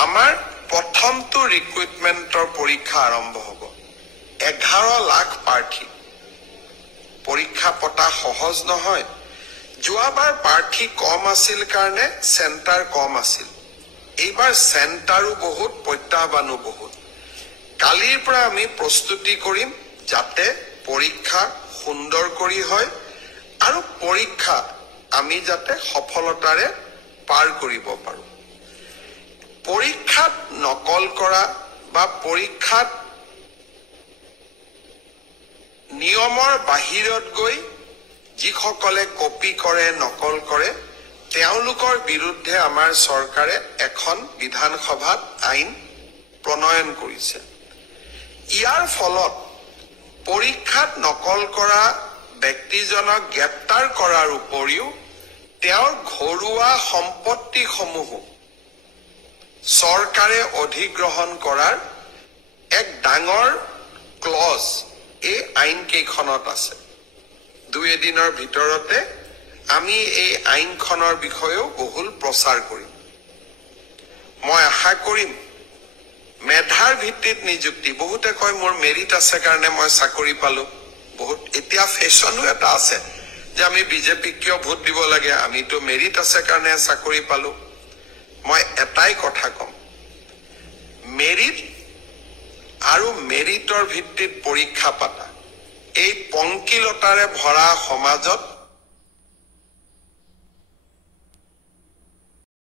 আমাৰ প্ৰথমটো ৰিক্ৰুইটমেণ্টৰ পৰীক্ষা আৰম্ভ হ'ব 11 লাখ প্ৰাৰ্থী পৰীক্ষা পতা সহজ নহয় যোৱাবাৰ প্ৰাৰ্থী কম আছিল কাৰণে চেণ্টাৰ কম আছিল এইবাৰ চেণ্টাৰো বহুত প্ৰত্যাহ্বানো বহুত কালিৰ পৰা আমি প্ৰস্তুতি কৰিম যাতে পৰীক্ষা সুন্দৰ কৰি হয় আৰু পৰীক্ষা আমি যাতে সফলতাৰে পাৰ কৰিব পাৰো পৰীক্ষাত নকল কৰা বা পৰীক্ষাত নিয়মৰ বাহিৰত গৈ যিসকলে কপি কৰে নকল কৰে তেওঁলোকৰ বিৰুদ্ধে আমাৰ চৰকাৰে এখন বিধানসভাত আইন প্ৰণয়ন কৰিছে ইয়াৰ ফলত পৰীক্ষাত নকল কৰা ব্যক্তিজনক গ্ৰেপ্তাৰ কৰাৰ উপৰিও তেওঁৰ ঘৰুৱা সম্পত্তিসমূহ চৰকাৰে অধিগ্ৰহণ কৰাৰ এক ডাঙৰ ক্লজ এই আইন কেইখনত আছে দুই এদিনৰ ভিতৰতে আমি এই আইনখনৰ বিষয়েও বহুল প্ৰচাৰ কৰিম মই আশা কৰিম মেধাৰ ভিত্তিত নিযুক্তি বহুতে কয় মোৰ মেৰিট আছে কাৰণে মই চাকৰি পালো বহুত এতিয়া ফেশনো এটা আছে যে আমি বিজেপি কিয় ভোট দিব লাগে আমিতো মেৰিট আছে কাৰণে চাকৰি পালো মই এটাই কথা কম মেৰিট আৰু মেৰিটৰ ভিত্তিত পৰীক্ষা পাতা এই পংকিলতাৰে ভৰা সমাজত